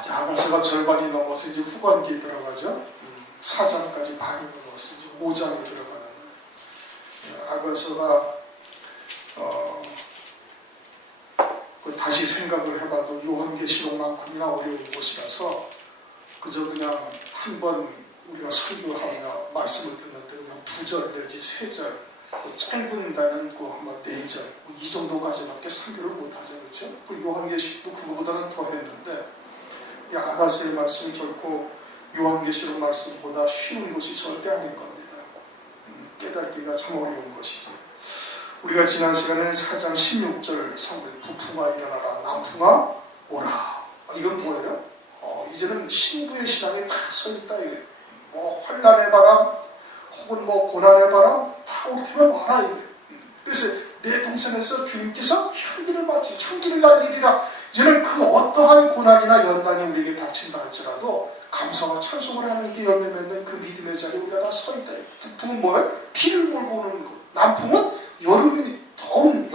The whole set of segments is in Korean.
이제 아가서가 절반이 넘어서 이제 후반기에 들어가죠. 4장까지 반이 넘어서 이제 5장에 들어가는 아가서가 다시 생각을 해봐도 요한계시록만큼이나 어려운 곳이라서 그저 그냥 한번 우리가 설교하며 말씀을 듣는데 그냥 2절 내지 3절 짧은다는 한번 4절 이 정도까지밖에 설교를 못하죠. 그렇죠? 그 요한계시록도 그거보다는 더 했는데 이 아가서의 말씀이 결코 요한계시록 말씀보다 쉬운 것이 절대 아닌 겁니다. 깨닫기가 참 어려운 것이죠. 우리가 지난 시간에는 4장 16절 상대 부풍아 일어나라 남풍아 오라. 이건 뭐예요? 이제는 신부의 신앙에 다 서있다. 이게 뭐 환난의 바람 혹은 뭐 고난의 바람 다 올 테면 와라. 이게. 그래서 내 동산에서 주님께서 향기를 날리리라. 이제는 그 어떠한 고난이나 연단이 우리에게 닥친다 할지라도 감사와 찬송을 하는 게 열매 맺는 그 믿음의 자리에 우리가 다 서있다. 부풍은 뭐예요? 피를 몰고 오는 것. 남풍은 여름이 더운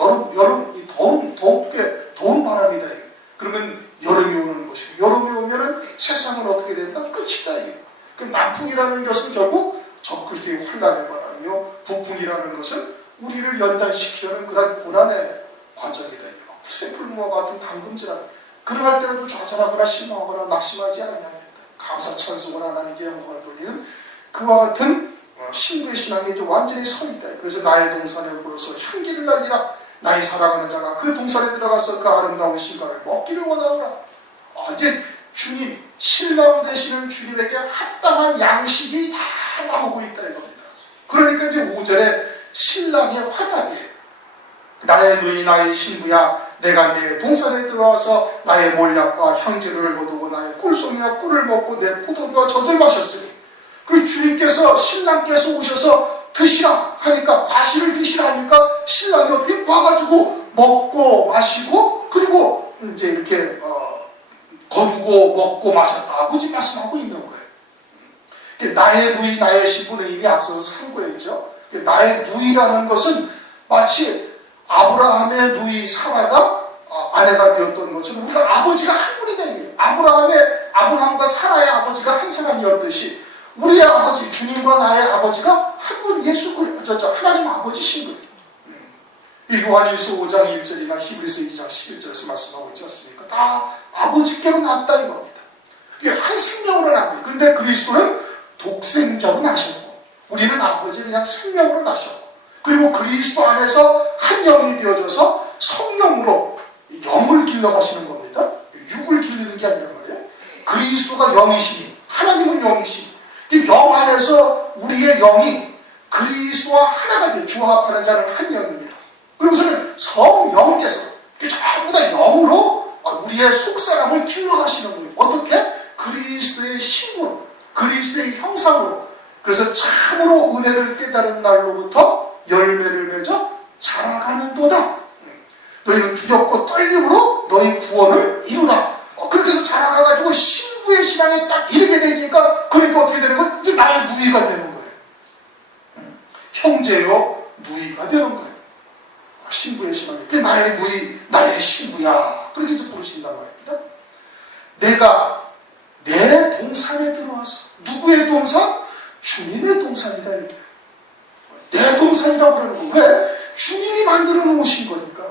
더운 바람이다. 이게. 그러면 여름이 오는 것이고 여름이 오면은 세상은 어떻게 된다? 끝이다. 이게. 그럼 남풍이라는 것은 결국 적그리스도의 환난의 바람이요. 북풍이라는 것은 우리를 연단시키려는 그런 고난의 과정이다. 쇠풀무와 같은 담금질하다. 그러할 때라도 좌절하거나 실망하거나 낙심하지 아니하겠다. 감사 찬송을 하나님께 영광을 돌리는 그와 같은 신부의 신앙에 이제 완전히 서있다. 그래서 나의 동산에 불어서 향기를 날리라. 나의 사랑하는 자가 그 동산에 들어가서 그 아름다운 신과를 먹기를 원하노라. 이제 주님, 신랑 되시는 주님에게 합당한 양식이 다 나오고 있다 이겁니다. 그러니까 이제 5절에 신랑의 화답이에요. 나의 누이 나의 신부야 내가 내 동산에 들어와서 나의 몰약과 향주를 거두고 나의 꿀송이와 꿀을 먹고 내 포도주와 젖을 마셨으니 그리고 주님께서 신랑께서 오셔서 드시라 하니까 과실을 드시라 하니까 신랑이 어떻게 와가지고 먹고 마시고 그리고 이제 이렇게 거두고 먹고 마셨다 아버지 말씀하고 있는 거예요. 나의 누이 나의 신부는 이미 앞서서 상고했죠. 나의 누이라는 것은 마치 아브라함의 누이 사라가 아내가 되었던 것처럼 우리가 아버지가 한 분이 되는 거예요. 아브라함과 사라의 아버지가 한 사람이었듯이 우리의 아버지 주님과 나의 아버지가 한 분 예수 그리스도 하나님 아버지신 거예요. 이 요한일서 5장 1절이나 히브리서 2장 11절에서 말씀하고 있지 않습니까? 다 아버지께로 났다 이겁니다. 이게 한 생명으로 났고요. 그런데 그리스도는 독생자로 나셨고 우리는 아버지 그냥 생명으로 나셨고 그리고 그리스도 안에서 한 영이 되어져서 성령으로 영을 길러가시는 겁니다. 육을 길리는 게 아니란 말이에요. 그리스도가 영이시니 하나님은 영이시니 영 안에서 우리의 영이 그리스도와 하나가 되어 조합하는 자는 한 영입니다. 그리고서는 성령께서 전부 다 영으로 우리의 속사람을 길러가시는 거예요. 어떻게? 그리스도의 신으로 그리스도의 형상으로. 그래서 참으로 은혜를 깨달은 날로부터 열매를 맺어 자라가는도다. 너희는 두렵고 떨림으로 너희 구원을 이루라. 그렇게 해서 자라가가지고 신부의 신앙에 딱 이르게 되니까 그러니까 어떻게 되는 거예요? 이제 나의 누이가 되는 거예요. 형제요 누이가 되는 거예요. 신부의 신앙에 그게 나의 누이 나의 신부야. 그렇게 이제 부르신단 말입니다. 내가 내 동산에 들어와서 누구의 동산? 주님의 동산이다. 내 동산이라고 그러는 거. 왜? 주님이 만들어 놓으신 거니까.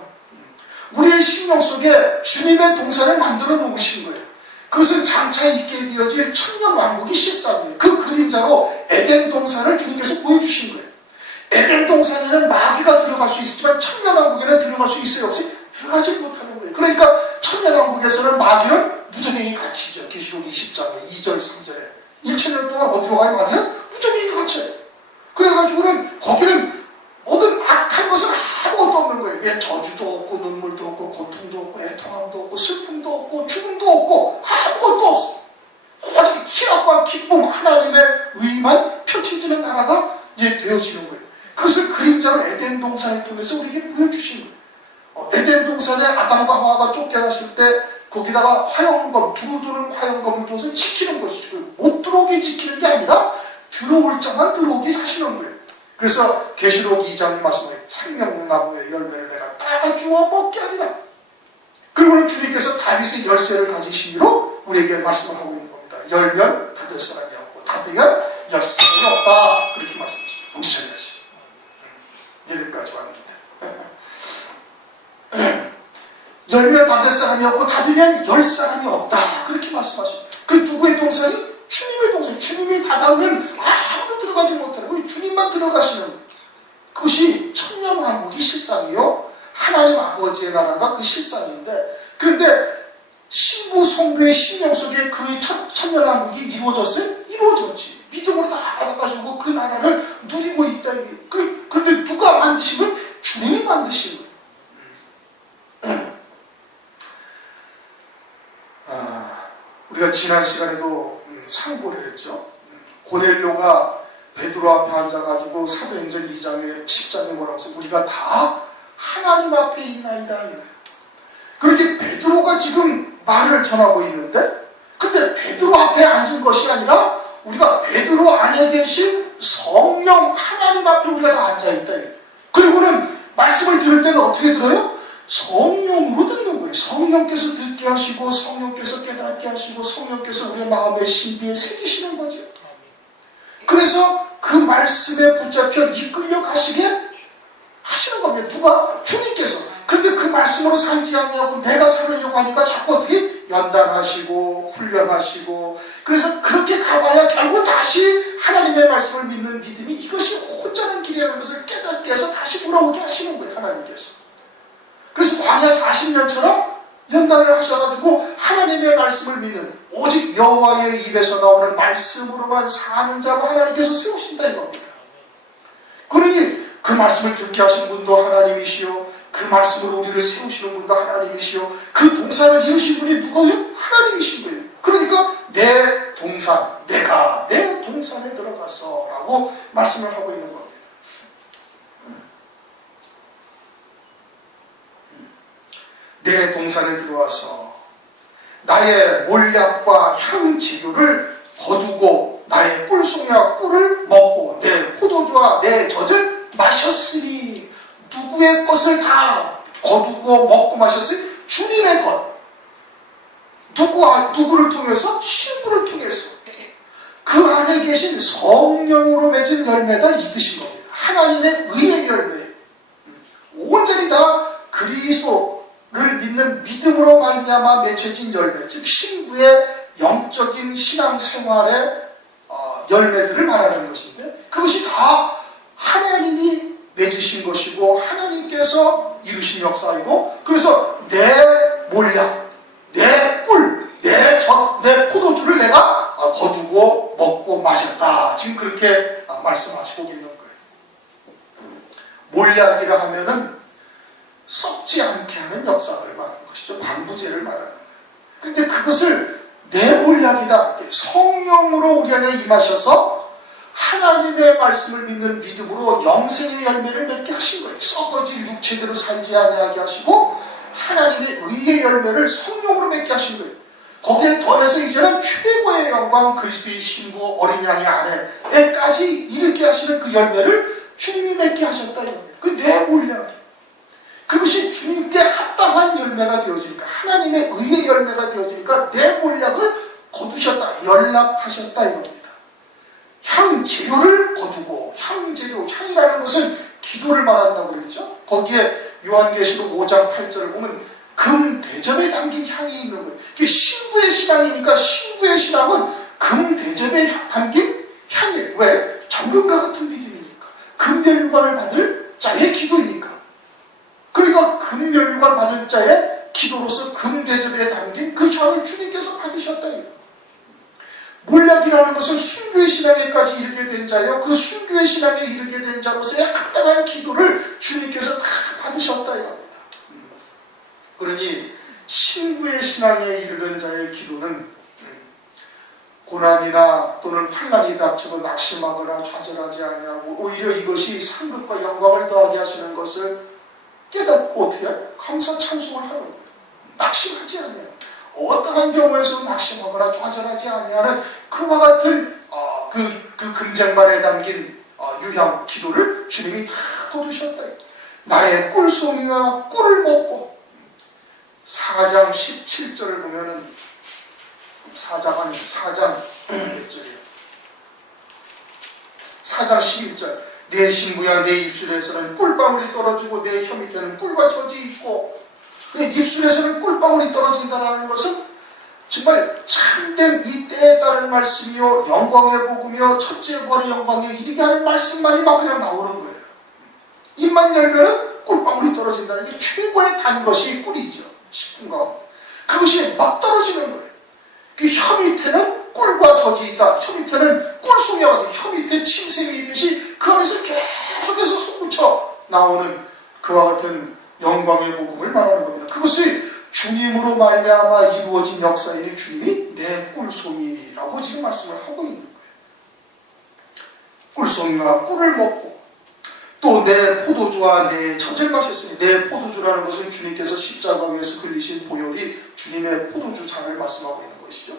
우리의 심령 속에 주님의 동산을 만들어 놓으신 거예요. 그것은 장차 있게 되어질 천년 왕국이 실상이에요. 그 그림자로 에덴 동산을 주님께서 보여주신 거예요. 에덴 동산에는 마귀가 들어갈 수 있지만 천년 왕국에는 들어갈 수 있어요? 없어요? 들어가지 못하는 거예요. 그러니까 천년 왕국에서는 마귀는 무전행이 갇히죠. 계시록 20장에 2절 3절에 1천년 동안 어디로 가요? 마귀는 무전행이 갇혀요. 그래가지고는 거기는 모든 악한 것은 아무것도 없는 거예요. 왜 저주도 없고 눈물도 없고 고통도 없고 애통함도 없고 슬픔도 없고 죽음도 없고 아무것도 없어요. 오직 희락과 기쁨 하나님의 의만 펼쳐지는 나라가 이제 되어지는 거예요. 그것을 그림자로 에덴 동산을 통해서 우리에게 보여주신 거예요. 에덴 동산에 아담과 하와가 쫓겨났을 때 거기다가 화영검, 두루두는 화영검을 둬서 지키는 것이죠. 못 들어오게 지키는 게 아니라 들어올 자만 들어오게 하시는 거예요. 그래서 계시록 2장에 말씀하신 생명나무의 열매를 내가 따주어 먹게 하리라. 그리고는 주님께서 다윗의 열쇠를 가지시기로 우리에게 말씀을 하고 있는 겁니다. 열면 닫을 사람이 없고 닫으면 열 사람이 없다. 그렇게 말씀하십니다. 동시천야시. 여기까지 왔는데. 열면 닫을 사람이 없고 닫으면 열 사람이 없다. 그렇게 말씀하십니다. 그 누구의 동산이? 주님의 동산. 주님이 닫으면 아무도 들어가지 못하고 주님만 들어가시는 거예요. 그것이 천년왕국이 실상이요. 하나님 아버지의 나라가 그 실상인데, 그런데 신부 성도의 심령 속에 그 천년왕국이 이루어졌어요? 이루어졌지. 믿음으로 다 받아가지고 그 나라를 누리고 있다. 그런데 누가 만드신 거예요? 주님이 만드신 거예요. 우리가 지난 시간에도 상고를 했죠. 고넬료가 베드로 앞에 앉아가지고 사도행전 2장에 10장에 뭐라고 해서 우리가 다 하나님 앞에 있나이다. 그렇게 베드로가 지금 말을 전하고 있는데, 근데 베드로 앞에 앉은 것이 아니라 우리가 베드로 안에 계신 성령 하나님 앞에 우리가 다 앉아있다. 그리고는 말씀을 들을 때는 어떻게 들어요? 성령으로 듣는 거예요. 성령께서 듣게 하시고 성령께서 깨닫게 하시고 성령께서 우리의 마음의 신비에 새기시는 거죠. 그래서 그 말씀에 붙잡혀 이끌려 가시게 하시는 겁니다. 누가? 주님께서. 그런데 그 말씀으로 살지 아니하고 내가 살으려고 하니까 자꾸 어떻게? 연단하시고 훈련하시고, 그래서 그렇게 가봐야 결국 다시 하나님의 말씀을 믿는 믿음이 이것이 혼자는 길이라는 것을 깨닫게 해서 다시 돌아오게 하시는 거예요. 하나님께서. 그래서 광야 40년처럼 연단을 하셔가지고 하나님의 말씀을 믿는, 오직 여호와의 입에서 나오는 말씀으로만 사는 자로 하나님께서 세우신다 이겁니다. 그러니 그 말씀을 듣게 하신 분도 하나님이시요, 그 말씀으로 우리를 세우시는 분도 하나님이시요, 그 동산을 이루신 분이 누구예요? 하나님이신 거예요. 그러니까 내 동산, 내가 내 동산에 들어가서 라고 말씀을 하고 있는 겁니다. 내 동산에 들어와서 나의 몰약과 향재료를 거두고 나의 꿀송이와 꿀을 먹고 내 포도주와 내 젖을 마셨으니, 누구의 것을 다 거두고 먹고 마셨으니? 주님의 것. 누구를 통해서? 신부를 통해서. 그 안에 계신 성령으로 맺은 열매다 이 뜻인 겁니다. 하나님의 의의 열매. 온전히 다 그리스도를 믿는 믿음으로 말미암아 맺혀진 열매, 즉 신부의 영적인 신앙생활의 열매들을 말하는 것인데, 그것이 다 하나님이 맺으신 것이고 하나님께서 이루신 역사이고, 그래서 내 몰약, 내 꿀, 내 젖, 내 포도주를 내가 거두고 먹고 마셨다. 지금 그렇게 말씀하시고 있는 거예요. 몰약이라 하면은 썩지 않게 하는 역사를 말하는 것이죠. 방부제를 말하는 거예요. 그런데 그것을 내 몰약이다. 성령으로 우리 안에 임하셔서 하나님의 말씀을 믿는 믿음으로 영생의 열매를 맺게 하신 거예요. 썩어질 육체대로 살지 아니하게 하시고 하나님의 의의 열매를 성령으로 맺게 하신 거예요. 거기에 더해서 이제는 최고의 영광 그리스도의 신부 어린 양의 아내에까지 이르게 하시는 그 열매를 주님이 맺게 하셨다 이겁니다. 그 내 몰약, 그것이 주님께 합당한 열매가 되어지니까, 하나님의 의의 열매가 되어지니까 내 몰약을 거두셨다, 연락하셨다 이겁니다. 향재료를 거두고, 향재료, 향이라는 것은 기도를 말한다고 그랬죠. 거기에 요한계시록 5장 8절을 보면 금 대접에 담긴 향이 있는 거예요. 이게 신부의 신앙이니까 신부의 신앙은 금 대접에 담긴 향이에요. 왜? 정금과 같은 믿음이니까. 금면류관을 받을 자의 기도이니까. 그러니까 금면류관 받을 자의 기도로서 금 대접에 담긴 그 향을 주님께서 받으셨다. 몰약이라는 것은 순교의 신앙에까지 이르게 된 자예요. 그 순교의 신앙에 이르게 된 자로서의 합당한 기도를 주님께서 다 받으셨다 이겁니다. 그러니 신부의 신앙에 이르는 자의 기도는 고난이나 또는 환난이 닥쳐도 낙심하거나 좌절하지 아니하고 오히려 이것이 상급과 영광을 더하게 하시는 것을 깨닫고 어떻게 해요? 감사 찬송을 하는 거예요. 낙심하지 않아요. 어떠한 경우에서 낙심하거나 좌절하지 아니하는 그와 같은 그 금쟁반에 담긴 유향 기도를 주님이 다 거두셨다. 나의 꿀송이가 꿀을 먹고 4장 17절을 보면은 4장 몇 절이에요? 4장 11절. 내 신부야 내 입술에서는 꿀방울이 떨어지고 내 혀 밑에는 꿀과 젖이 있고. 입술에서는 꿀방울이 떨어진다는 것은 정말 참된 이 때에 따른 말씀이요 영광의 복음이요 첫째 부활의 영광에 이르게 하는 말씀만이 막 그냥 나오는 거예요. 입만 열면은 꿀방울이 떨어진다는 게 최고의 단 것이 꿀이죠. 식품 가운데. 그것이 막 떨어지는 거예요. 그 혀 밑에는 꿀과 젖이 있다. 혀 밑에는 꿀송이가 혀 밑에 침샘이 있듯이 그 안에서 계속해서 솟구쳐 나오는 그와 같은 영광의 복음을 말하는 겁니다. 그것이 주님으로 말미암아 이루어진 역사이니 주님이 내 꿀송이라고 지금 말씀을 하고 있는 거예요. 꿀송이가 꿀을 먹고 또 내 포도주와 내 젖을 마셨으니 내 포도주라는 것은 주님께서 십자가 위에서 흘리신 보혈이 주님의 포도주 잔을 말씀하고 있는 것이죠.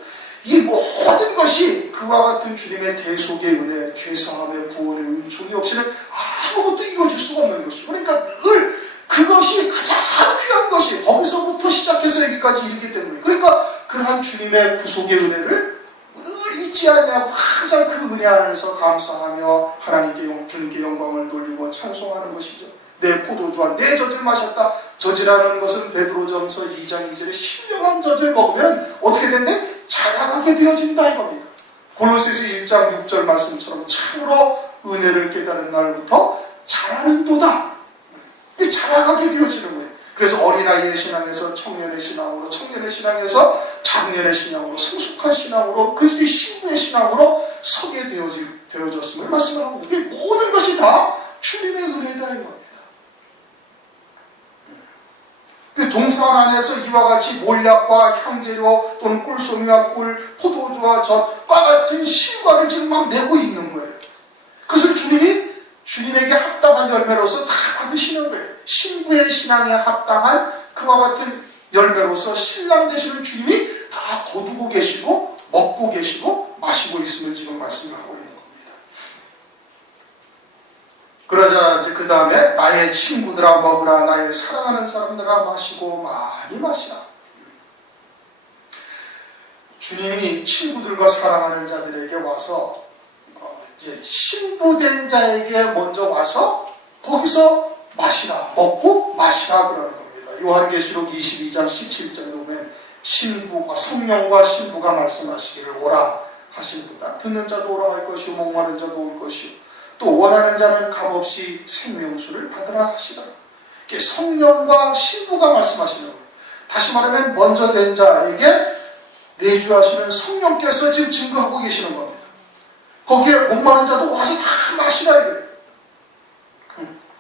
이 모든 것이 그와 같은 주님의 대속의 은혜, 죄사함의 구원의 은총이 없이는 아무것도 이루어질 수가 없는 것이죠. 그러니까 늘 그것이 가장 귀한 것이 거기서부터 시작해서 여기까지 이르기 때문에 그러니까 그러한 주님의 구속의 은혜를 늘 잊지 않냐고 항상 그 은혜 안에서 감사하며 하나님께 주님께 영광을 돌리고 찬송하는 것이죠. 내 포도주와 내 젖을 마셨다. 젖이라는 것은 베드로전서 2장 2절에 신령한 젖을 먹으면 어떻게 된대? 자라나게 되어진다 이겁니다. 골로새서 1장 6절 말씀처럼 참으로 은혜를 깨달은 날부터 자라는도다. 자라나게 되어지는 거예요. 그래서 어린아이의 신앙에서 청년의 신앙으로, 청년의 신앙에서 장년의 신앙으로, 성숙한 신앙으로, 그리스도의 신부의 신앙으로 서게 되어졌음을 말씀하고 이 모든 것이 다 주님의 은혜다 이 겁니다. 그 동산 안에서 이와 같이 몰약과 향재료 또는 꿀송이와 꿀, 포도주와 젖과 같은 신과를 지금 막 내고 있는 거예요. 그것을 주님에게 합당한 열매로서 다 받으시는 거예요. 신부의 신앙에 합당한 그와 같은 열매로서 신랑 되시는 주님이 다 거두고 계시고 먹고 계시고 마시고 있음을 지금 말씀을 하고 있는 겁니다. 그러자 이제 그 다음에 나의 친구들아 먹으라, 나의 사랑하는 사람들아 마시고 많이 마시라. 주님이 친구들과 사랑하는 자들에게 와서 이제 신부된 자에게 먼저 와서 거기서 마시라, 먹고 마시라 그러는 겁니다. 요한계시록 22장 17절에 보면 신부가 성령과 신부가 말씀하시기를 오라 하신도다. 듣는 자도 오라 할 것이요 목마른 자도 올 것이요 또 원하는 자는 값없이 생명수를 받으라 하시라. 성령과 신부가 말씀하시는 거예요. 다시 말하면 먼저 된 자에게 내주하시는 성령께서 지금 증거하고 계시는 겁니다. 거기에 목마른 자도 와서 다 마시라 이거예요.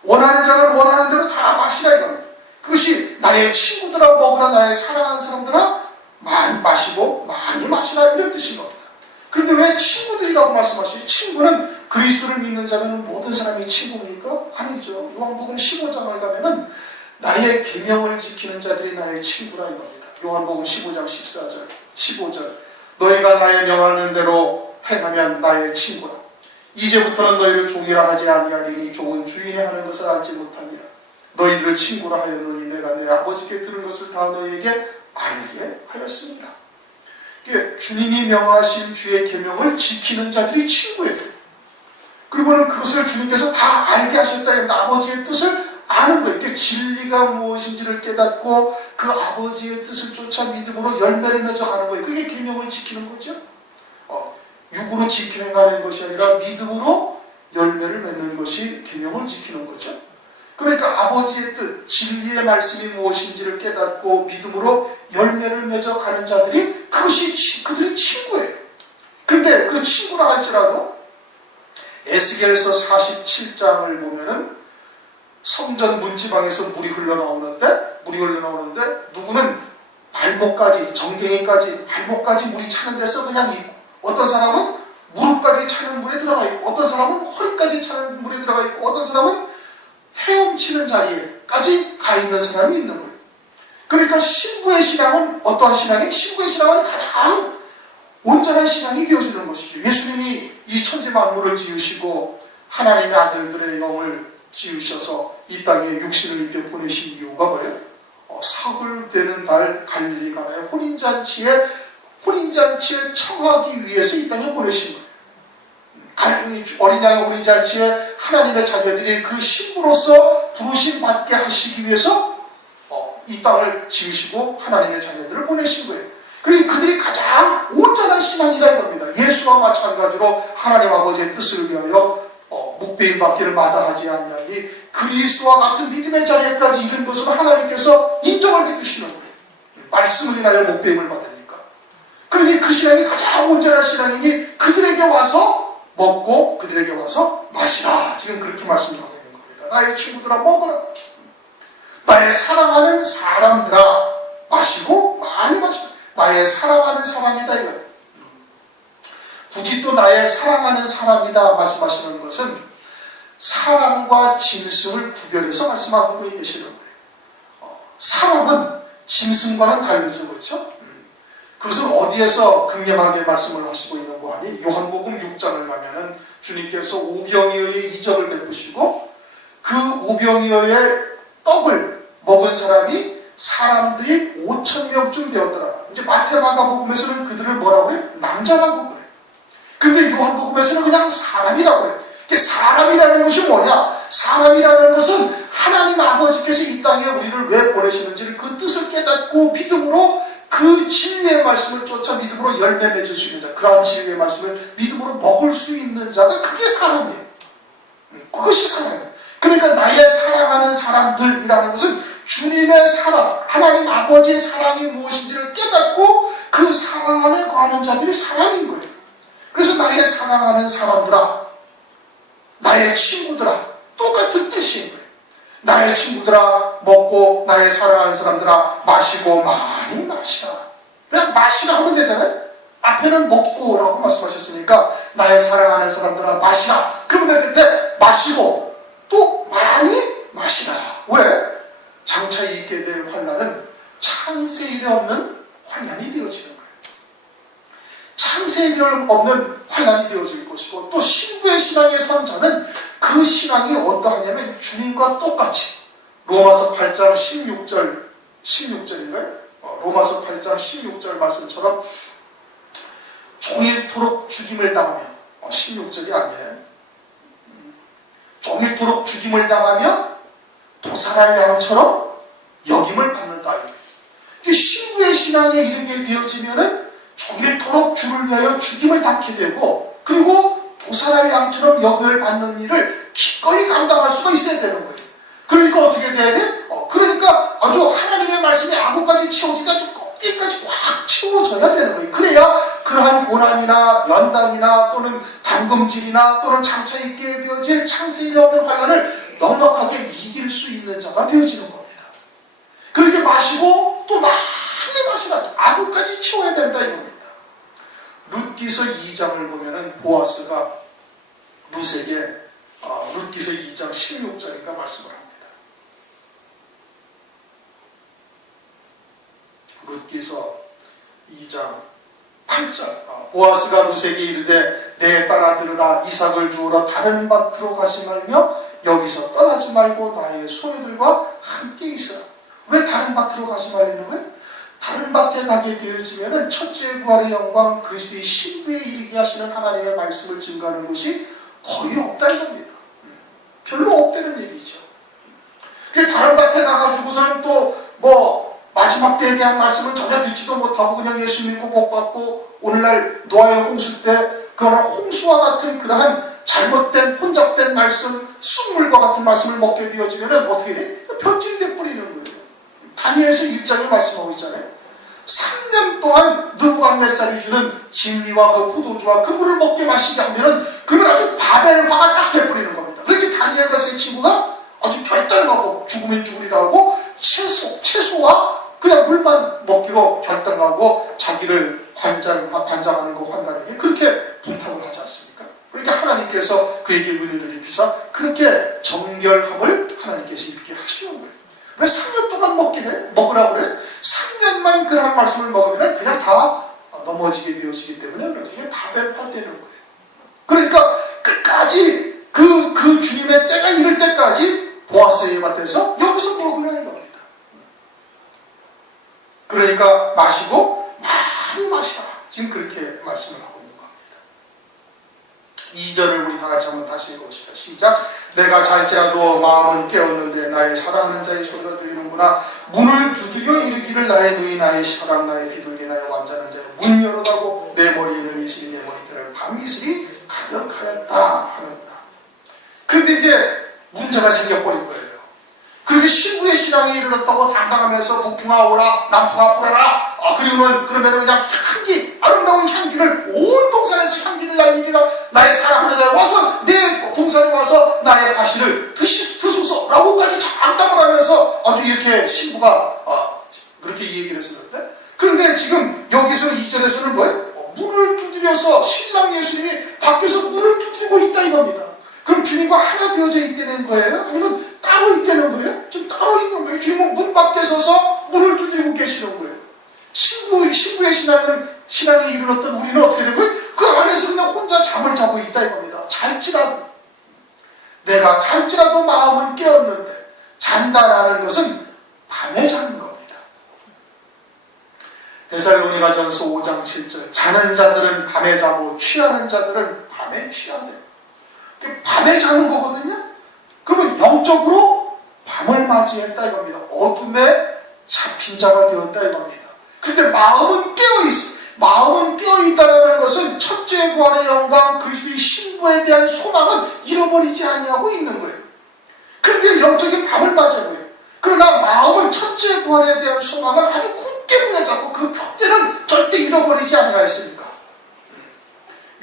원하는 자는 원하는 대로 다 마시라 이겁니다. 그것이 나의 친구들아 먹으라, 나의 사랑하는 사람들아 많이 마시고 많이 마시라 이런 뜻인 겁니다. 그런데 왜 친구들이라고 말씀하시죠? 친구는 그리스도를 믿는 자는 모든 사람이 친구입니까? 아니죠. 요한복음 15장을 가면은 나의 계명을 지키는 자들이 나의 친구라 이겁니다. 요한복음 15장 14절 15절 너희가 나의 명하는 대로 행하면 나의 친구라. 이제부터는 너희를 종이라 하지 아니하리니 종은 주인이 하는 것을 알지 못하니라. 너희들을 친구라 하였느니 내가 내 아버지께 들은 것을 다 너희에게 알게 하였습니다. 주님이 명하신 주의 계명을 지키는 자들이 친구예요. 그리고는 그것을 주님께서 다 알게 하셨다. 아버지의 뜻을 아는 거예요. 진리가 무엇인지를 깨닫고 그 아버지의 뜻을 쫓아 믿음으로 열매를 맺어가는 거예요. 그게 계명을 지키는 거죠. 육으로 지켜 행하는 것이 아니라 믿음으로 열매를 맺는 것이 계명을 지키는 거죠. 그러니까 아버지의 뜻, 진리의 말씀이 무엇인지를 깨닫고 믿음으로 열매를 맺어가는 자들이 그들이 친구예요. 그런데 그 친구라 할지라도 에스겔서 47장을 보면은 성전 문지방에서 물이 흘러나오는데 누구는 발목까지, 정갱이까지, 발목까지 물이 차는 데서 그냥 있고, 어떤 사람은 무릎까지 차는 물에 들어가 있고, 어떤 사람은 허리까지 차는 물에 들어가 있고, 어떤 사람은 헤엄치는 자리에까지 가 있는 사람이 있는 거예요. 그러니까 신부의 신앙은 어떠한 신앙이? 신부의 신앙은 가장 온전한 신앙이 되어지는 것이죠. 예수님이 이 천지 만물을 지으시고 하나님의 아들들의 영을 지으셔서 이 땅에 육신을 입게 보내신 이유가 뭐예요? 사흘 되는 달 갈릴리 가나의 혼인잔치에 혼인잔치에 청하기 위해서 이 땅에 보내신 거예요. 어린 양의 혼인잔치에 하나님의 자녀들이 그 신부로서 부르심 받게 하시기 위해서 이 땅을 지으시고 하나님의 자녀들을 보내신 거예요. 그리고 그들이 가장 온전한 신앙이다 이겁니다. 예수와 마찬가지로 하나님 아버지의 뜻을 위하여 묵배임 받기를 마다하지 아니하니 그리스도와 같은 믿음의 자리에까지 이른 것으로 하나님께서 인정을 해주시는 거예요. 말씀을 인하여 묵배임을 받으니까. 그러니 그 신앙이 가장 온전한 신앙이니 그들에게 와서 먹고 그들에게 와서 마시라. 지금 그렇게 말씀하고 있는 겁니다. 나의 친구들아 먹어라. 나의 사랑하는 사람들아 마시고 많이 마시라. 나의 사랑하는 사람이다 이거예요. 굳이 또 나의 사랑하는 사람이다 말씀하시는 것은 사람과 짐승을 구별해서 말씀하고 계시는 거예요. 사람은 짐승과는 다르죠, 그렇죠? 그것을 어디에서 극명하게 말씀을 하시고 있는 거 아니? 요한복음 6장을 가면은 주님께서 오병이어의 이적을 베푸시고 그 오병이어의 떡을 먹은 사람이 사람들이 5,000명쯤 되었더라. 이제 마태마가복음에서는 그들을 뭐라고 그래? 남자라고 그래. 근데 요한복음에서는 그냥 사람이라고 그래. 사람이라는 것이 뭐냐? 사람이라는 것은 하나님 아버지께서 이 땅에 우리를 왜 보내시는지를 그 뜻을 깨닫고 믿음으로 그 진리의 말씀을 쫓아 믿음으로 열매 맺을 수 있는 자, 그러한 진리의 말씀을 믿음으로 먹을 수 있는 자가 그게 사람이에요. 그것이 사람이에요. 그러니까 나의 사랑하는 사람들이라는 것은 주님의 사랑, 하나님 아버지의 사랑이 무엇인지를 깨닫고 그 사랑 안에 거하는 자들이 사람인 거예요. 그래서 나의 사랑하는 사람들아, 나의 친구들아, 똑같은 뜻인 거예요. 나의 친구들아 먹고 나의 사랑하는 사람들아 마시고 많이 마시라. 그냥 마시라 하면 되잖아요. 앞에는 먹고라고 말씀하셨으니까 나의 사랑하는 사람들아 마시라. 그러면 되는데 마시고 또 많이 마시라. 왜? 장차 있게 될 환난은 창세일에 없는 환난이 되어지는 거예요. 창세일에 없는 환난이 되어질 것이고 또 신부의 신앙의 산 자는 그 신앙이 어떠하냐면 주님과 똑같이 로마서 8장 16절인가요? 로마서 8장 16절 말씀처럼 종일토록 죽임을 당하며 16절이 아니네. 종일토록 죽임을 당하며 도살할 양처럼 여김을 받는다. 신부의 신앙에 이르게 되어지면은 종일토록 주를 위하여 죽임을 당게 되고 그리고 도살할 양처럼 여김을 받는 일을 기꺼이 감당할 수가 있어야 되는 거예요. 그러니까 어떻게 돼야 돼? 그러니까 아주 하나님의 말씀이 악어까지 채워지다 좀 꼭대기까지 확 채워져야 되는 거예요. 그래야 그러한 고난이나 연단이나 또는 담금질이나 또는 장차 있게 되어질 창세일에 없는 환난을 넉넉하게 이길 수 있는 자가 되어지는 겁니다. 그렇게 마시고 또 많이 마시라. 악어까지 채워야 된다 이겁니다. 룻기서 2장을 보면은 보아스가 룻에게 룻기서 2장 16절인가 말씀을 합니다. 룻기서 2장 8절 보아스가 룻에게 이르되 내 딸아 들으라 이삭을 주우러 다른 밭으로 가지 말며 여기서 떠나지 말고 나의 소녀들과 함께 있으라. 왜 다른 밭으로 가지 말라는 거예요? 다른 밭에 가게 되어지면 첫째 부활의 영광 그리스도의 신부에 이르게 하시는 하나님의 말씀을 증거하는 것이 거의 없다는 겁니다. 별로 없다는 얘기죠. 다른 밭에 가가지고서는 또 마지막 때에 대한 말씀을 전혀 듣지도 못하고 그냥 예수 믿고 복 받고 오늘날 노아의 홍수 때 그런 홍수와 같은 그러한 잘못된 혼잡된 말씀 쑥물과 같은 말씀을 먹게 되어지면 어떻게 돼? 변질이 돼버리는 거예요. 다니엘서 1장에 말씀하고 있잖아요. 3년 동안 느부갓네살이 주는 진리와 그 포도주와 그 물을 먹게 마시게 하면 그러면 아주 바벨화가 딱 돼버리는 겁니다. 그렇게 다니엘과 세 친구가 아주 결단하고 죽으면 죽으리라 하고 채소와 그냥 물만 먹기로 결단하고 자기를 관장하는 그 환관에게 그렇게 부탁을 하지 않습니까? 그러니까 하나님께서 그에게 은혜를 입히사 그렇게 정결함을 하나님께서 입게 하시는 거예요. 왜 3년 동안 먹으라고 그래? 3년만 그런 말씀을 먹으면 그냥 다 넘어지게 되어지기 때문에 그렇게 바벨화되는 거예요. 그러니까 끝까지 그 주님의 때가 이를 때까지 보아스의 밭에서 여기서 먹으라 이겁니다. 그러니까 마시고 많이 마시라. 지금 그렇게 말씀을 하고 있는 겁니다. 2절을 우리 다 같이 한번 다시 읽어보십시다. 시작. 내가 잘지라도 마음은 깨었는데 나의 사랑하는 자의 소리가 들리는구나. 문을 두드려 이르기를 나의 누이 나의 사랑 나의 비둘기 나의 완전한 자의 문 열어다고 내 머리에는 이슬이 내 머리털에 밤이슬이 가득하였다 하는구나. 그런데 이제 문제가 생겨버린 거예요. 그렇게 신부의 신앙이 이르렀다고 당당하면서 북풍아 오라 남풍아 불어라. 그러면 그냥 향기 아름다운 향기를 온 동산에서 향기를 날리리라. 나의 사랑하는 자에 와서 내 동산에 와서 나의 가시를 드소서 라고까지 장담을 하면서 아주 이렇게 신부가 그렇게 얘기를 했었는데, 그런데 지금 여기서 2절에서는 뭐예요? 문을 두드려서 신랑 예수님이 밖에서 문을 두드리고 있다 이겁니다. 그럼 주님과 하나 되어져 있다는 거예요? 아니면 따로 있다는 거예요? 지금 따로 있는 거예요. 주님은 문 밖에 서서 문을 두드리고 계시는 거예요. 신부의 신앙이 이르렀던 우리는 어떻게 된 거예요? 그 안에서 그냥 혼자 잠을 자고 있다 이겁니다. 내가 잘지라도 마음은 깨었는데 잔다라는 것은 밤에 자는 겁니다. 데살로니가전서 5장 7절 자는 자들은 밤에 자고 취하는 자들은 밤에 취하대. 밤에 자는 거거든요. 그러면 영적으로 밤을 맞이했다 이겁니다. 어둠에 잡힌 자가 되었다 이겁니다. 그런데 마음은 깨어있어. 마음은 깨어있다는 것은 첫째 부활의 영광 그리스도의 신부에 대한 소망은 잃어버리지 아니하고 있는 거예요. 그런데 영적인 밤을 맞이한 거예요. 그러나 마음은 첫째 부활에 대한 소망을 아주 굳게 부여잡고 그 표대는 절대 잃어버리지 아니하였으니까.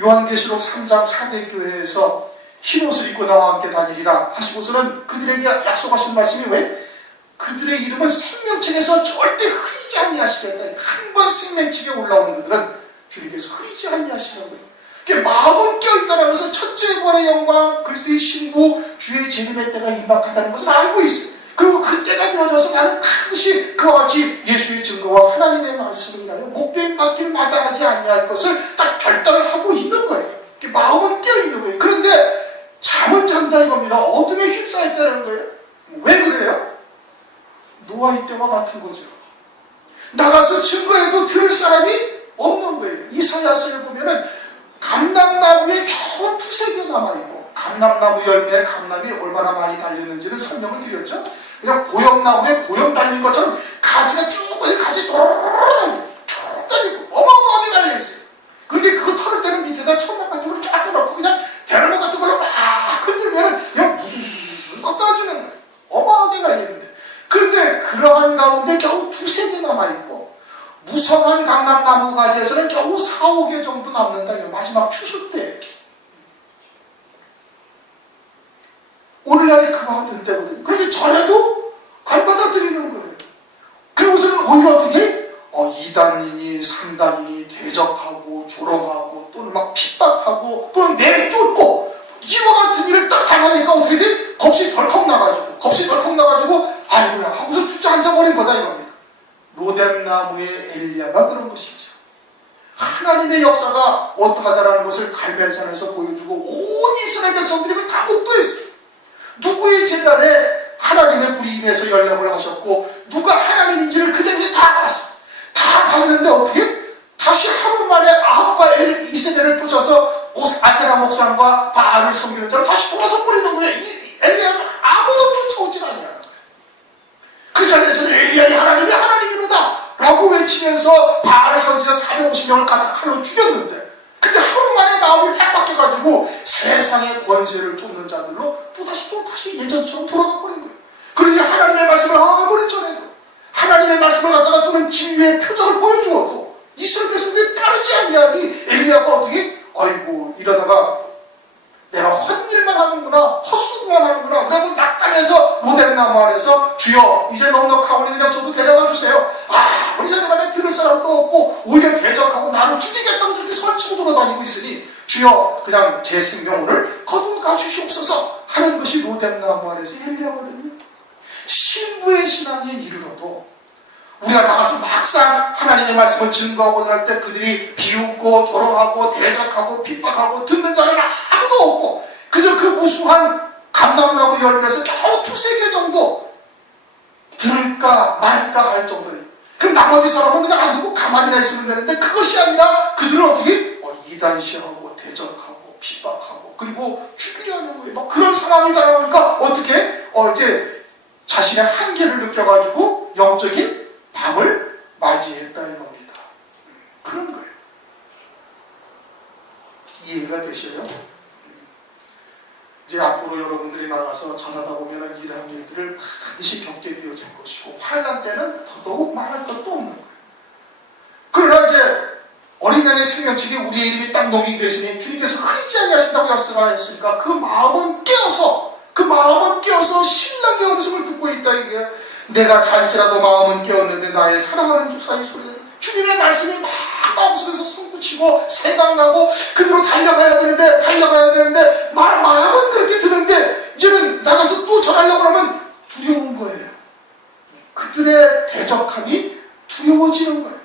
요한계시록 3장 4대 교회에서 흰옷을 입고 나와 함께 다니리라 하시고서는 그들에게 약속하신 말씀이 왜? 그들의 이름은 생명책에서 절대 흐리지 아니하시겠다. 한 번 생명책에 올라오는 그들은 주님께서 흐리지 아니하시는 거예요. 마음은 깨어있다는 것은 첫째 부활의 영광 그리스도의 신부 주의 재림의 때가 임박하다는 것을 알고 있어요. 그리고 그 때가 되어져서 나는 반드시 그와 같이 예수의 증거와 하나님의 말씀을 인하여 목표에 맡길 마다하지 아니할 것을 딱 결단을 하고 있는 거예요. 마음은 깨어있는 거예요. 그런데 잠을 잔다 이겁니다. 어둠에 휩싸였다는 거예요. 왜 그래요? 노아의 때와 같은 거죠. 나가서 증거해도 들을 사람이 없는 거예요. 이사야서에 보면은 감람나무에 겨우 두세 개 남아있고, 감람나무 열매에 감람이 얼마나 많이 달렸는지는 설명을 드렸죠. 그냥 고염나무에 고염 달린 것처럼 가지가 쭉 가지 쭉 달리고 어마어마하게 달려있어요. 그런데 그거 털을 때는 밑에다 천막 같은 걸 쫙 떼놓고 그냥 대나무 같은 걸로 막 흔들면은 그냥 무수수수 떨어지는 거예요. 어마어마하게 달리는데. 그런데 그러한 가운데 겨우 두세 개 남아있고, 무성한 강남나무 가지에서는 겨우 4, 5개 정도 남는다. 마지막 추수 때. 오늘날이 그와 같은 때거든요. 그런데 전에도 안 받아들이는 거예요. 그러고서는 오히려 어떻게? 2단이니 3단이니 대적하고 조롱하고 또는 막 핍박하고 또는 내쫓고 이와 같은 일을 딱 당하니까 어떻게 돼? 겁이 덜컥 나가지고 아이고야 하고서 주저앉아버린 거다 이겁니다. 로뎀나무의 엘리야가 그런 것이죠. 하나님의 역사가 어떠하다라는 것을 갈멜산에서 보여주고 온 이스라엘 백성들이 다 목도했어요. 누구의 재단에 하나님의 불이 임해서 연락을 하셨고 누가 하나님인지를 그 자리에 다 알았어요. 다 봤는데 어떻게? 다시 하루 만에 아합과 이세벨을 쫓아서 아세라 목상과 바알을 섬기는 자로 다시 돌아서 버리는 거예요. 엘리야는 아무도 쫓아오질 않아요. 그 자리에서는 엘리야의 하나님이 하나님이로다 라고 외치면서 바알 선지자 450명을 갖다 칼로 죽였는데, 근데 하루 만에 마음이 확 바뀌어가지고 세상의 권세를 쫓는 자들로 또다시 예전처럼 돌아가 버린 거예요. 그러니 하나님의 말씀을 아무리 전해도, 하나님의 말씀을 갖다가 또는 진리의 표적을 보여주어도 이스라엘 백성들이 따르지 아니하니 엘리야가 어떻게? 아이고 이러다가 내가 헛일만 하는구나, 헛수고만 하는구나. 그래서 낙담해서 로뎀나무 아래서 주여 이제 넉넉하오니 그냥 저도 데려가 주세요. 우리 자리만에 들을 사람도 없고 오히려 대적하고 나를 죽이겠다고 저렇게 설치고 돌아다니고 있으니 주여 그냥 제 생명을 거두어가 주시옵소서 하는 것이 로뎀나무 아래서 엘리야거든요. 신부의 신앙에 이르러도 우리가 나가서 막상 하나님의 말씀을 증거하고 할 때 그들이 비웃고 조롱하고 대적하고 핍박하고 듣는 자는 아무도 없고 그저 그 무수한 감람나무 열매에서 겨우 두세 개 정도 들을까 말까 할 정도예요. 그럼 나머지 사람은 그냥 안 두고 가만히나 있으면 되는데 그것이 아니라 그들은 어떻게 이단시하고 대적하고 비박하고 그리고 죽이려 하는 거예요. 막 그런 상황이 다가오니까 어떻게 이제 자신의 한계를 느껴가지고 영적인 밤을 맞이했다 이겁니다. 그런 거예요. 이해가 되셔요? 이제 앞으로 여러분들이 나가서 전하다 보면 이러한 일들을 반드시 겪게 되어질 것이고 환난 때는 더더욱 말할 것도 없는 거예요. 그러나 이제 어린 양의 생명책에 우리의 이름이 딱 녹이게 됐으니 주님께서 흐리지 아니하신다고 약속하였으니까 그 마음은 깨어서 신랑의 음성을 듣고 있다 이게. 내가 잘지라도 마음은 깨었는데 나의 사랑하는 주 사이 소리는 주님의 말씀이 막 마음속에서 솟구치고 생각나고 그대로 달려가야 되는데 마음은 그렇게 드는데 이제는 나가서 또 전하려고 하면 두려운 거예요. 그들의 대적함이 두려워지는 거예요.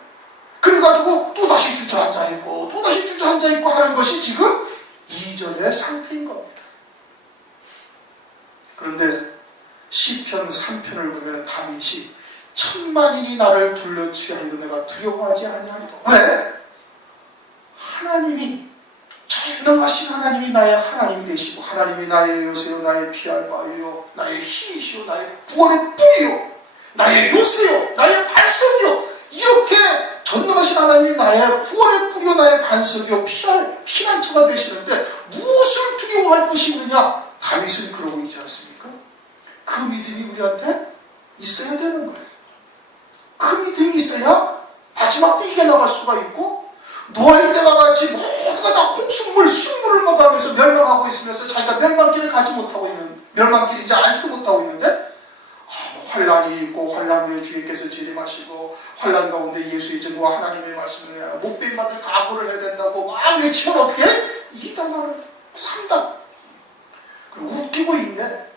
그래가지고 또다시 주저앉아 있고 하는 것이 지금 2절의 상태인 겁니다. 그런데 시편 3편을 보면 다윗이 천만인이 나를 둘러치게 하여도 내가 두려워하지 아니하리라. 왜? 하나님이 전능하신 하나님이 나의 하나님이 되시고 하나님이 나의 요새요 나의 피할 바요 나의 힘이시요 나의 구원의 뿌리요 나의 요새요 나의 반석이요 이렇게 전능하신 하나님이 나의 구원의 뿌리요 나의 반석이요 피할 피난처가 되시는데 무엇을 두려워할 것이 있느냐? 다윗은 그러고 있지 않습니까? 그 믿음이 우리한테 있어야 되는 거예요. 그 믿음이 있어야 마지막 때 이겨나갈 수가 있고 노아의 때와 같이 모두가 다 흉물을 먹어가면서 멸망하고 있으면서 자기가 멸망길을 가지 못하고 있는 멸망길을 이제 알지도 못하고 있는데 환란이 있고 환란 후에 주님께서 재림하시고 환란 가운데 예수 이제 노아 하나님의 말씀을 목배임 받을 각오를 해야 된다고 막 외치면 어떻게 이게 당하는 상담 그리고 웃기고 있네.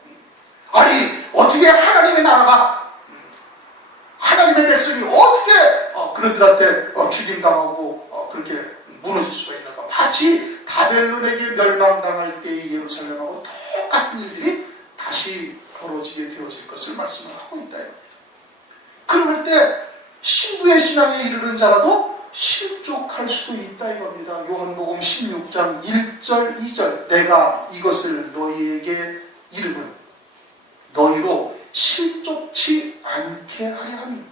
아니 어떻게 하나님의 나라가 하나님의 백성이 어떻게 그들한테 죽임당하고 그렇게 무너질 수가 있는가. 마치 바벨론에게 멸망당할 때의 예루살렘하고 똑같은 일들이 다시 벌어지게 되어질 것을 말씀을 하고 있다. 그럴 때 신부의 신앙에 이르는 자라도 실족할 수도 있다 이겁니다. 요한복음 16장 1절 2절 내가 이것을 너희에게 이름은 너희로 실족치 않게 하려 하니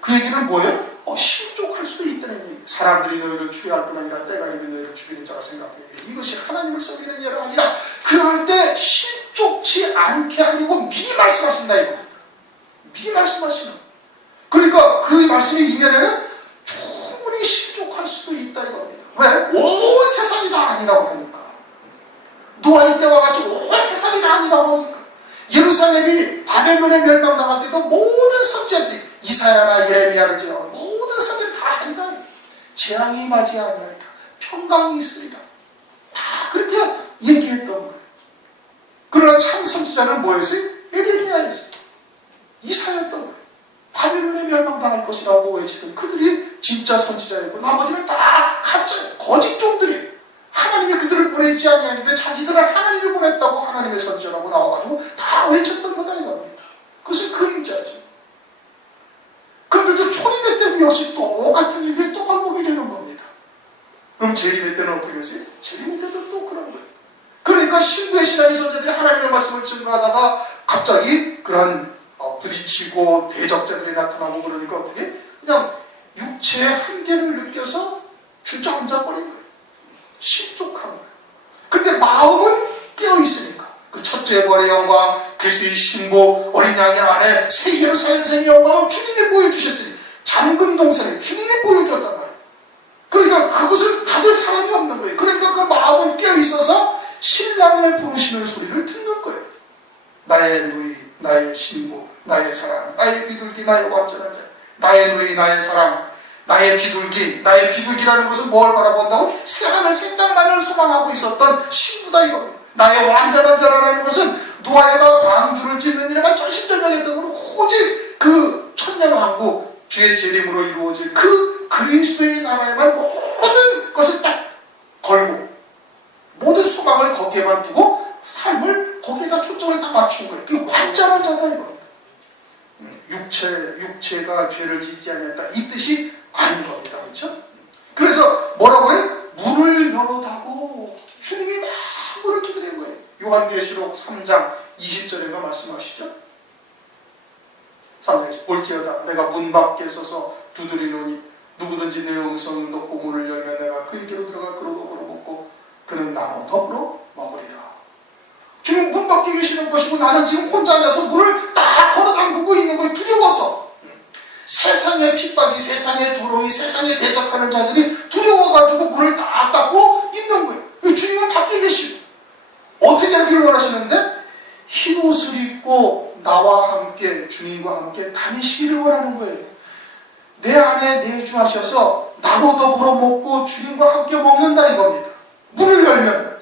그 얘기는 뭐예요? 실족할 수도 있다는 얘기. 사람들이 너희를 추해할 뿐 아니라 때가 이르면 너희를 죽이는 자가 생각해. 이것이 하나님을 섬기는 예가 아니라 그럴 때 실족치 않게 하려고 미리 말씀하신다 이겁니다. 미리 말씀하시는. 그러니까 그 말씀의 이면에는 충분히 실족할 수도 있다 이겁니다. 왜? 온 세상이 다 아니라고 하니까. 노아의 때와 같이 온 세상이 다 아니라고 하니까. 예루살렘이 바벨론에 멸망당할 때도 모든 선지자들이 이사야나 예레미야를 제외하고 모든 선지자들이 다 아니다. 재앙이 맞이 아니하리라. 평강이 있으리라. 다 그렇게 얘기했던 거예요. 그러나 참 선지자는 뭐였어요? 예레미야였어요. 이사야였던 거예요. 바벨론에 멸망당할 것이라고 외치던 그들이 진짜 선지자였고 나머지는 다 가짜 거짓 종들이 하나님이 그들을 보내지 아니하는데 자기들은 하나님을 보냈다고 하나님의 선지자라고 나와가지고 다 외쳤던 거다 이겁니다. 그것은 그림자죠. 그런데도 초림의 때도 역시 똑같은 일을 또 반복이 되는 겁니다. 그럼 재림의 때는 어떻게 하세요? 재림의 때도 또 그런 거예요. 그러니까 신부의 신앙의 선지자들이 하나님의 말씀을 증거하다가 갑자기 그런 부딪히고 대적자들이 나타나고 그러니까 어떻게 그냥 육체의 한계를 느껴서 주저앉아버린 거예요. 실족한 거예요. 그런데 마음은 깨어있으니까 그 첫째 벌의 영광 그리스도의 신부 어린 양의 아내 새 예루살렘의 영광은 주님이 보여주셨으니 잠금 동산에 주님이 보여주었단 말이에요. 그러니까 그것을 받을 사람이 없는 거예요. 그러니까 그 마음은 깨어있어서 신랑을 부르시는 소리를 듣는 거예요. 나의 누이 나의 신부 나의 사랑 나의 비둘기 나의 완전한 자 나의 누이 나의 사랑 나의 비둘기 나의 비둘기라는 것은 뭘 바라본다고? 세상을 생각만을 소망하고 있었던 신부다 이겁니다. 나의 완전한 자라는 것은 노아가 방주를 짓는 일에만 전심전력했던 것은 오직 그 천년왕국 주의 재림으로 이루어질 그 그리스도의 나라에만 모든 것을 딱 걸고 모든 소망을 거기에만 두고 삶을 거기에다 초점을 딱 맞춘 거예요. 그게 완전한 자다 이겁니다. 육체가 죄를 짓지 않았다 이 뜻이 아닌 겁니다. 그렇죠? 그래서 뭐라고 해? 문을 열어다고 주님이 막 문을 두드리는 거예요. 요한계시록 3장 20절에가 말씀하시죠. 3장 볼지어다 내가 문 밖에 서서 두드리노니 누구든지 내 음성을 듣고 문을 열면 내가 그에게로 들어가 그로 더불어 먹고 그는 나무 더불어 먹으리라. 지금 문 밖에 계시는 것이고 나는 지금 혼자 앉아서 문을 딱 걸어 잠그고 있는 거예요. 두려워서. 세상의 핍박이, 세상의 조롱이, 세상에 대적하는 자들이 두려워가지고 문을 딱 닫고 있는 거예요. 주님은 밖에 계시고 어떻게 하기를 원하시는데 흰옷을 입고 나와 함께 주님과 함께 다니시기를 원하는 거예요. 내 안에 내주하셔서 나로 더불어 먹고 주님과 함께 먹는다 이겁니다. 문을 열면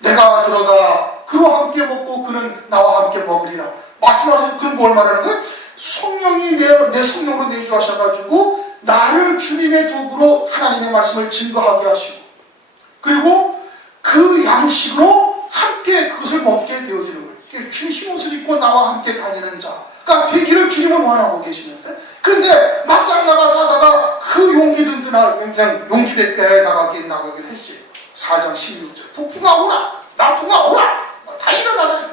내가 들어가 그로 함께 먹고 그는 나와 함께 먹으리라. 말씀하신 그건 뭘 말하는 거예요? 성령이 내 성령으로 내주하셔가지고 나를 주님의 도구로 하나님의 말씀을 증거하게 하시고 그리고 그 양식으로 함께 그것을 먹게 되어지는 거예요. 주님 흰옷을 입고 나와 함께 다니는 자가 되기를 주님은 원하고 계시는데 그런데 막상 나가서 하다가 그 용기 든든하게 그냥 용기 백배에 나가긴 했어요. 4장 16절 북풍아 오라 남풍아 오라 다 일어나라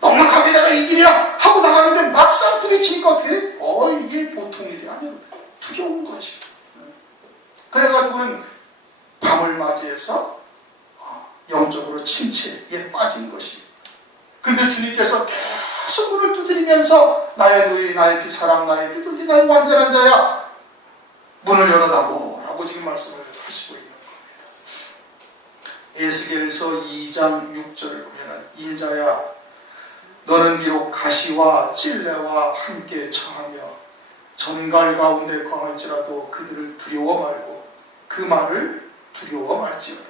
넉넉하게 내가 이기리라 하고 나가는데 막상 부딪히니까 어떻게 돼? 이게 보통 일이 아니야. 두려운 거지. 그래가지고는 밤을 맞이해서 영적으로 침체에 빠진 것이. 그런데 주님께서 계속 문을 두드리면서 나의 누이, 나의 비사랑, 나의 비둘기, 나의 완전한 자야 문을 열어다오 라고 지금 말씀을 하시고 있는 겁니다. 에스겔서 2장 6절을 보면 인자야 너는 비록 가시와 찔레와 함께 처하며 전갈 가운데 거할지라도 그들을 두려워 말고 그 말을 두려워 말지어다.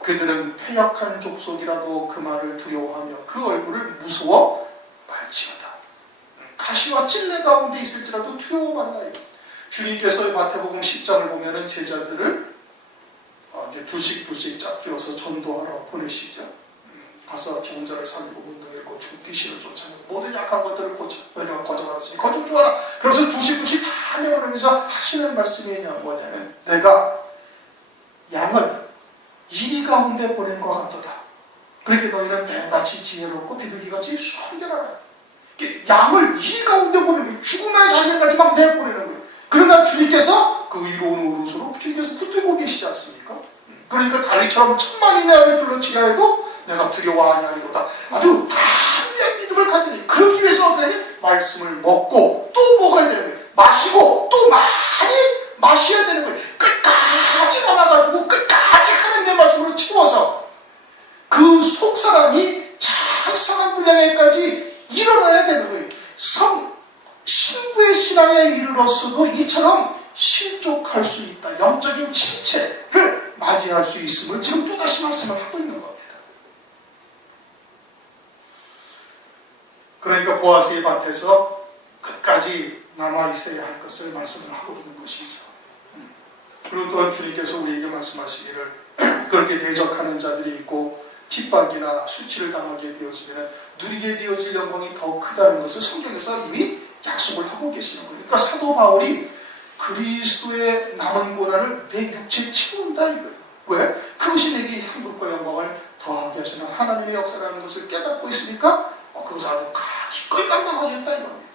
그들은 패역한 족속이라도 그 말을 두려워하며 그 얼굴을 무서워 말지어다. 가시와 찔레 가운데 있을지라도 두려워 말라요. 주님께서 마태복음 10장을 보면은 제자들을 이제 둘씩 짝지어서 전도하러 보내시죠. 가서 죽은 자를 살리고 문둥이를 고치고 귀신을 쫓아내고 모든 약한 것들을 고쳐 왜냐하면 거저받았으니 거저 주어라. 그래서 둘씩 다 내버리면서 하시는 말씀이 뭐냐면 내가 양을 이리 가운데 보낸 것 같도다. 그렇게 너희는 뱀같이 지혜롭고 비둘기같이 순결하라. 양을 이리 가운데 보내는 거예요. 죽음의 자리까지 막 내보내는 거예요. 그러나 주님께서 그 이로운 오른손으로 주님께서 붙들고 계시지 않습니까? 그러니까 다리처럼 천만이 내를 둘러치게 해도 내가 두려워 아니하리로다. 아주 담대한 믿음을 가지니 그러기 위해서 어떻게 하니? 말씀을 먹고 또 먹어야 되는 거예요. 마시고 또 많이 마셔야 되는 거예요. 끝까지 남아가지고 끝까지 하나님의 말씀으로 채워서 그 속사람이 장성한 분량에까지 일어나야 되는 거예요. 신부의 신앙에 이르렀어도 이처럼 실족할 수 있다. 영적인 침체를 맞이할 수 있음을 지금 또다시 말씀을 하고 있는 겁니다. 그러니까 보아스의 밭에서 끝까지 남아있어야 할 것을 말씀을 하고 있는 것이죠. 그리고 또한 주님께서 우리에게 말씀하시기를 그렇게 대적하는 자들이 있고 핍박이나 수치를 당하게 되어지면 누리게 되어질 영광이 더욱 크다는 것을 성경에서 이미 약속을 하고 계시는 거예요. 그러니까 사도 바울이 그리스도의 남은 고난을 내 육체에 채운다 이거예요. 왜? 그것이 내게 행복과 영광을 더하게 하시는 하나님의 역사라는 것을 깨닫고 있으니까 그것을 아주 기꺼이 감당하겠다 이겁니다.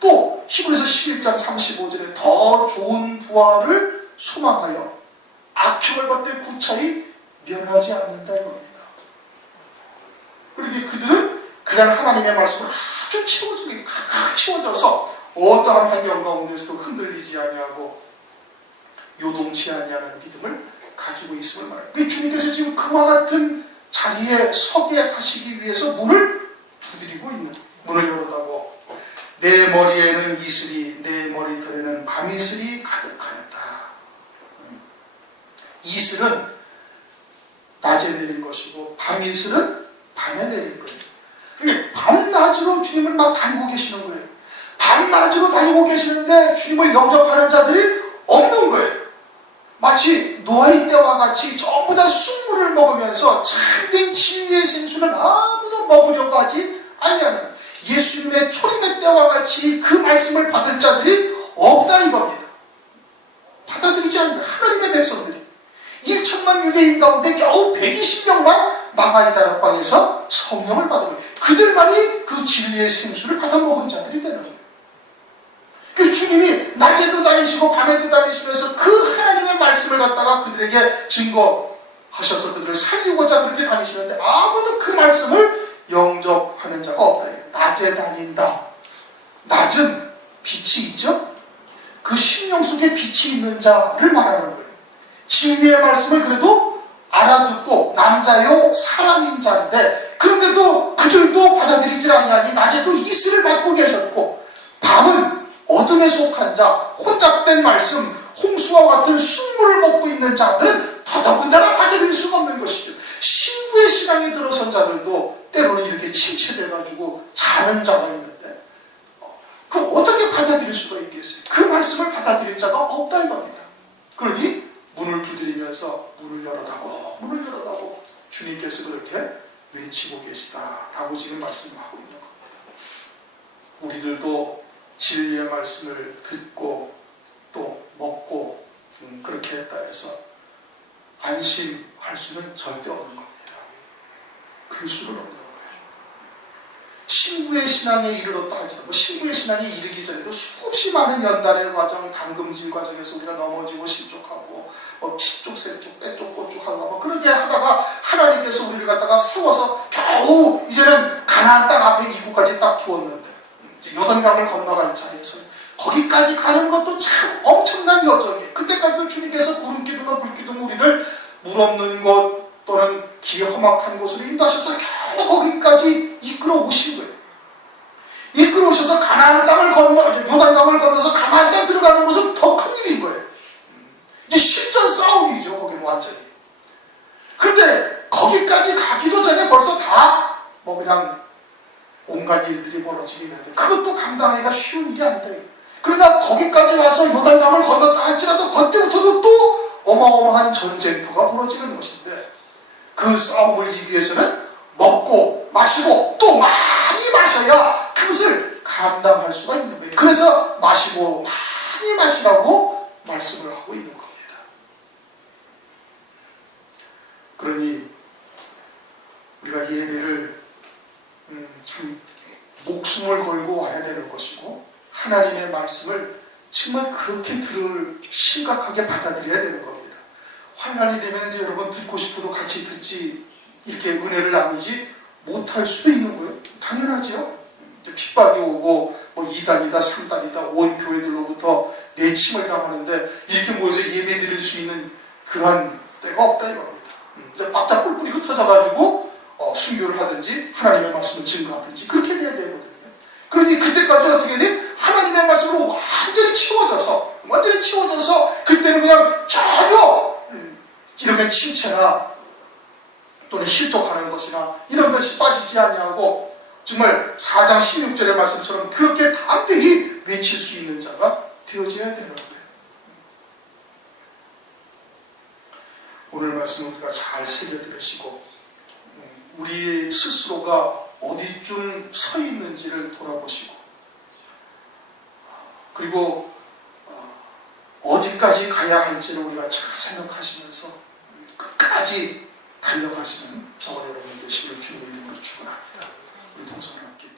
또 히브리서 11장 35절에 더 좋은 부활을 소망하여 악행을 받되 구차히 면하지 않는다 이겁니다. 그러기에 그들은 그런 하나님의 말씀을 아주 채워져서 어떠한 환경 가운데서도 흔들리지 아니하고 요동치 아니하는 믿음을 가지고 있음을 말합니다. 주님께서 지금 그와 같은 자리에 서게 하시기 위해서 문을 두드리고 있는 문을 열었다고. 내 머리에는 이슬이 내 머리털에는 밤이슬이 가득하였다. 이슬은 낮에 내린 것이고 밤이슬은 밤에 내린 거예요. 그러니까 밤낮으로 주님을 막 다니고 계시는 거예요. 밤낮으로 다니고 계시는데 주님을 영접하는 자들이 없는 거예요. 마치 노아의 때와 같이 전부 다 순물을 먹으면서 참된 진리의 생수는 아무도 먹으려고 하지 아니하는 예수 주님의 초림의 때와 같이 그 말씀을 받을 자들이 없다 이겁니다. 받아들이지 않는 하나님의 백성들이 1천만 유대인 가운데 겨우 120명만 마가의 다락방에서 성령을 받은 거예요. 그들만이 그 진리의 생수를 받아먹은 자들이 되는 거예요. 그 주님이 낮에도 다니시고 밤에도 다니시면서 그 하나님의 말씀을 갖다가 그들에게 증거하셔서 그들을 살리고자 그렇게 다니시는데 아무도 그 말씀을 영접하는 자가 없다. 낮에 다닌다. 낮은 빛이 있죠? 그 심령 속에 빛이 있는 자를 말하는 거예요. 진리의 말씀을 그래도 알아듣고 남자요 사람인 자인데 그런데도 그들도 받아들이질 아니하니 낮에도 이슬을 받고 계셨고 밤은 어둠에 속한 자, 혼잡된 말씀, 홍수와 같은 순물을 먹고 있는 자들은 더더군다나 받아들일 수가 없는 것이죠. 신부의 신앙에 들어선 자들도 때로는 이렇게 침체돼가지고 자는 자가 있는데 그 어떻게 받아들일 수가 있겠어요? 그 말씀을 받아들일 자가 없다 이겁니다. 그러니 문을 두드리면서 문을 열어다고 주님께서 그렇게 외치고 계시다라고 지금 말씀을 하고 있는 겁니다. 우리들도 진리의 말씀을 듣고 또 먹고 그렇게 했다 해서 안심할 수는 절대 없는 겁니다. 그럴 수는 없는 거예요. 신부의 신앙에 이르렀다 하지만 신부의 신앙에 이르기 전에도 수없이 많은 연단의 과정, 담금질 과정에서 우리가 넘어지고 실족하고 피쪽, 세쪽, 빼쪽, 꼬쪽 하고 그렇게 하다가 하나님께서 우리를 갖다가 세워서 겨우 이제는 가나안 땅 앞에 이구까지 딱 두었는데 요단강을 건너갈 자리에서 거기까지 가는 것도 참 엄청난 여정이에요. 그때까지도 주님께서 구름기둥과 불기둥 우리를 물 없는 곳 또는 길 험악한 곳으로 인도하셔서 겨우 거기까지 이끌어 오신 거예요. 이끌어 오셔서 가나안 땅을 요단강을 건너서 가나안 땅 들어가는 것은 더 큰 일인 거예요. 이제 실전 싸움이죠. 거기는 완전히. 그런데 거기까지 가기도 전에 벌써 다 그냥 온갖 일들이 벌어지게 되는데 그것도 감당하기가 쉬운 일이 아니다. 그러나 거기까지 와서 요단강을 건넜다 할지라도 그때부터도 또 어마어마한 전쟁터가 벌어지는 것인데 그 싸움을 이기기 위해서는 먹고 마시고 또 많이 마셔야 그것을 감당할 수가 있는 거예요. 그래서 마시고 많이 마시라고 말씀을 하고 있는 겁니다. 그러니 우리가 예배를 참 목숨을 걸고 와야 되는 것이고 하나님의 말씀을 정말 그렇게 심각하게 받아들여야 되는 겁니다. 환난이 되면 이제 여러분 듣고 싶어도 같이 듣지 이렇게 은혜를 나누지 못할 수도 있는 거예요. 당연하죠. 핍박이 오고 이단이다 3단이다 온 교회들로부터 내침을 당하는데 이렇게 모여서 예배 드릴 수 있는 그러한 때가 없다 이겁니다. 바짝 뿔뿔이 흩어져가지고 순교를 하든지 하나님의 말씀을 증거하든지 그렇게 해야 되거든요. 그러니 그때까지 어떻게 돼? 하나님의 말씀으로 완전히 치워져서 그때는 그냥 전혀 이렇게 침체나 또는 실족하는 것이나 이런 것이 빠지지 아니하고 정말 4장 16절의 말씀처럼 그렇게 담대히 외칠 수 있는 자가 되어져야 되는 거예요. 오늘 말씀은 우리가 잘 새겨들으시고 우리 스스로가 어디쯤 서 있는지를 돌아보시고 그리고 어디까지 가야 할지를 우리가 잘 생각하시면서 끝까지 달려가시는 저와 여러분 되시기를 주님의 이름으로 축원합니다. 우리 동성을 함께